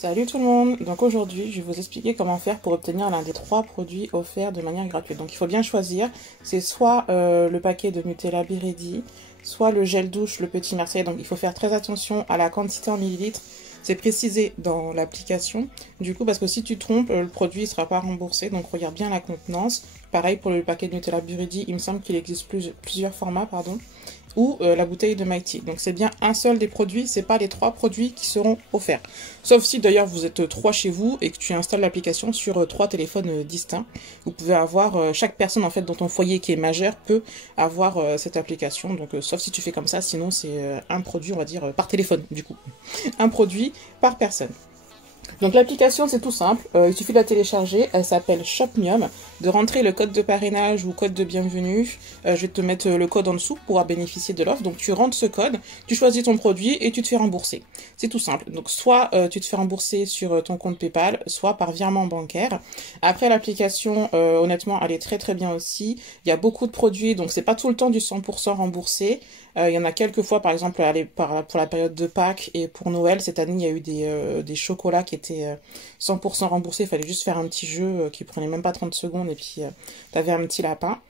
Salut tout le monde! Donc aujourd'hui, je vais vous expliquer comment faire pour obtenir l'un des 3 produits offerts de manière gratuite. Donc il faut bien choisir, c'est soit le paquet de Nutella Be Ready, soit le gel douche, le petit Marseillais. Donc il faut faire très attention à la quantité en millilitres. C'est précisé dans l'application. Du coup, parce que si tu trompes, le produit ne sera pas remboursé. Donc regarde bien la contenance. Pareil pour le paquet de Nutella Be Ready, il me semble qu'il existe plusieurs formats, pardon. Ou la bouteille de Mighty. Donc c'est bien un seul des produits, c'est pas les 3 produits qui seront offerts. Sauf si d'ailleurs vous êtes 3 chez vous et que tu installes l'application sur 3 téléphones distincts. Vous pouvez avoir, chaque personne en fait dans ton foyer qui est majeur peut avoir cette application. Donc sauf si tu fais comme ça, sinon c'est un produit on va dire par téléphone du coup. Un produit par personne. Donc l'application c'est tout simple, il suffit de la télécharger, elle s'appelle Shopmium, de rentrer le code de parrainage ou code de bienvenue, je vais te mettre le code en dessous pour pouvoir bénéficier de l'offre, donc tu rentres ce code, tu choisis ton produit et tu te fais rembourser. C'est tout simple, donc soit tu te fais rembourser sur ton compte PayPal, soit par virement bancaire. Après l'application, honnêtement elle est très bien aussi, il y a beaucoup de produits, donc c'est pas tout le temps du 100% remboursé. Il y en a quelques fois, par exemple, pour la période de Pâques et pour Noël, cette année, il y a eu des chocolats qui étaient 100% remboursés. Il fallait juste faire un petit jeu qui prenait même pas 30 secondes et puis t'avais un petit lapin.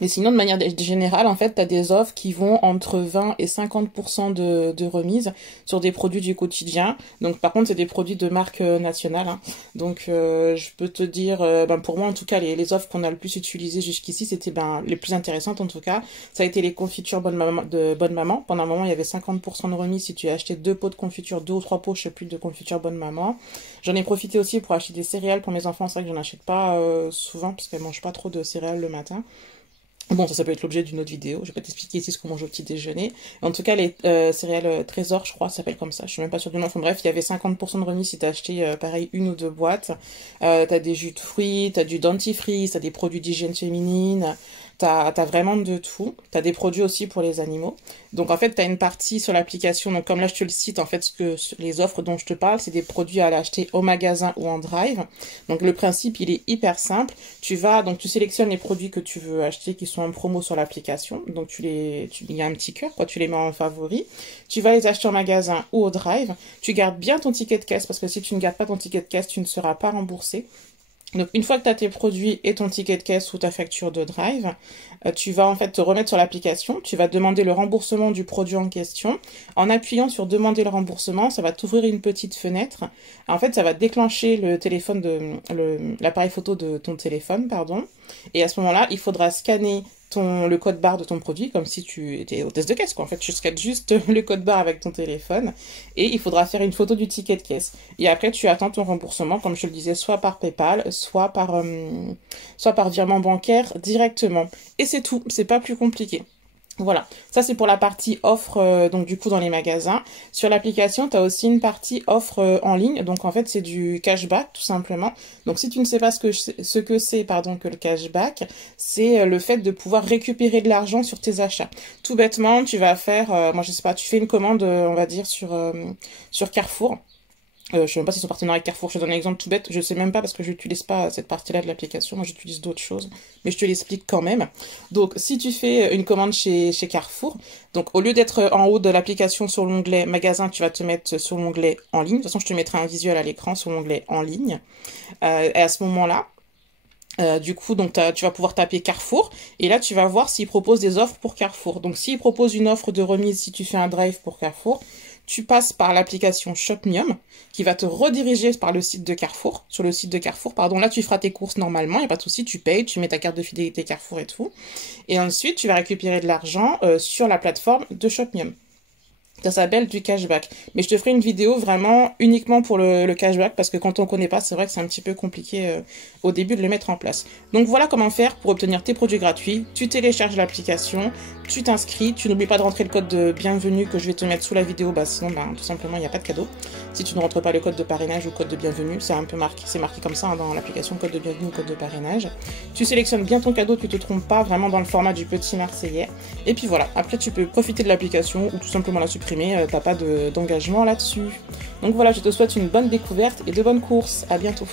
Mais sinon, de manière générale, en fait, tu as des offres qui vont entre 20 et 50% de remise sur des produits du quotidien. Donc, par contre, c'est des produits de marque nationale. Hein. Donc, je peux te dire, pour moi, en tout cas, les offres qu'on a le plus utilisées jusqu'ici, c'était les plus intéressantes, en tout cas. Ça a été les confitures de Bonne Maman. Pendant un moment, il y avait 50% de remise si tu as acheté 2 pots de confiture, 2 ou 3 pots, je sais plus, de confiture Bonne Maman. J'en ai profité aussi pour acheter des céréales pour mes enfants. C'est vrai que j'en achète pas souvent, parce qu'elles mangent pas trop de céréales le matin. Bon, ça peut être l'objet d'une autre vidéo. Je vais pas t'expliquer ici ce qu'on mange au petit déjeuner. En tout cas, les céréales Trésor, je crois, ça s'appelle comme ça. Je suis même pas sûre du nom. Enfin bref, il y avait 50% de remise si t'as acheté, pareil, 1 ou 2 boîtes. T'as des jus de fruits, t'as du dentifrice, t'as des produits d'hygiène féminine. T'as vraiment de tout. T'as des produits aussi pour les animaux. Donc en fait, t'as une partie sur l'application. Donc comme là, je te le cite, en fait, les offres dont je te parle, c'est des produits à aller acheter au magasin ou en drive. Donc le principe, il est hyper simple. Tu sélectionnes les produits que tu veux acheter qui sont en promo sur l'application. Donc il y a un petit cœur, quoi. Tu les mets en favori. Tu vas les acheter en magasin ou au drive. Tu gardes bien ton ticket de caisse parce que si tu ne gardes pas ton ticket de caisse, tu ne seras pas remboursé. Donc une fois que tu as tes produits et ton ticket de caisse ou ta facture de drive, tu vas en fait te remettre sur l'application, tu vas demander le remboursement du produit en question. En appuyant sur demander le remboursement, ça va t'ouvrir une petite fenêtre. En fait, ça va déclencher l'appareil photo de ton téléphone, pardon. Et à ce moment-là, il faudra scanner le code barre de ton produit, comme si tu étais hôtesse de caisse, quoi. En fait, tu scannes juste le code barre avec ton téléphone et il faudra faire une photo du ticket de caisse. Et après, tu attends ton remboursement, comme je le disais, soit par PayPal, soit par virement bancaire directement. Et c'est tout, c'est pas plus compliqué. Voilà, ça c'est pour la partie offre, donc du coup dans les magasins. Sur l'application, tu as aussi une partie offre en ligne, donc en fait c'est du cashback tout simplement. Donc si tu ne sais pas que le cashback, c'est le fait de pouvoir récupérer de l'argent sur tes achats. Tout bêtement, tu vas faire, moi je sais pas, tu fais une commande, on va dire sur Carrefour. Je sais même pas si c'est son partenaire avec Carrefour, je te donne un exemple tout bête, je sais même pas parce que je n'utilise pas cette partie-là de l'application, moi j'utilise d'autres choses, mais je te l'explique quand même. Donc si tu fais une commande chez Carrefour, donc au lieu d'être en haut de l'application sur l'onglet magasin, tu vas te mettre sur l'onglet en ligne, de toute façon je te mettrai un visuel à l'écran sur l'onglet en ligne, et à ce moment-là, du coup, donc tu vas pouvoir taper Carrefour et là tu vas voir s'il propose des offres pour Carrefour. Donc s'il propose une offre de remise si tu fais un drive pour Carrefour, tu passes par l'application Shopmium qui va te rediriger par le site de Carrefour, sur le site de Carrefour, pardon. Là tu feras tes courses normalement, il n'y a pas de souci, tu payes, tu mets ta carte de fidélité Carrefour et tout. Et ensuite tu vas récupérer de l'argent sur la plateforme de Shopmium. Ça s'appelle du cashback. Mais je te ferai une vidéo vraiment uniquement pour le cashback parce que quand on connaît pas, c'est vrai que c'est un petit peu compliqué au début de le mettre en place. Donc voilà comment faire pour obtenir tes produits gratuits. Tu télécharges l'application, tu t'inscris, tu n'oublies pas de rentrer le code de bienvenue que je vais te mettre sous la vidéo, sinon tout simplement il n'y a pas de cadeau. Si tu ne rentres pas le code de parrainage ou code de bienvenue, c'est un peu marqué, c'est marqué comme ça hein, dans l'application, code de bienvenue ou code de parrainage. Tu sélectionnes bien ton cadeau, tu te trompes pas, vraiment dans le format du petit Marseillais. Et puis voilà, après tu peux profiter de l'application ou tout simplement la supprimer. T'as pas d'engagement là-dessus. Donc voilà, je te souhaite une bonne découverte et de bonnes courses. À bientôt.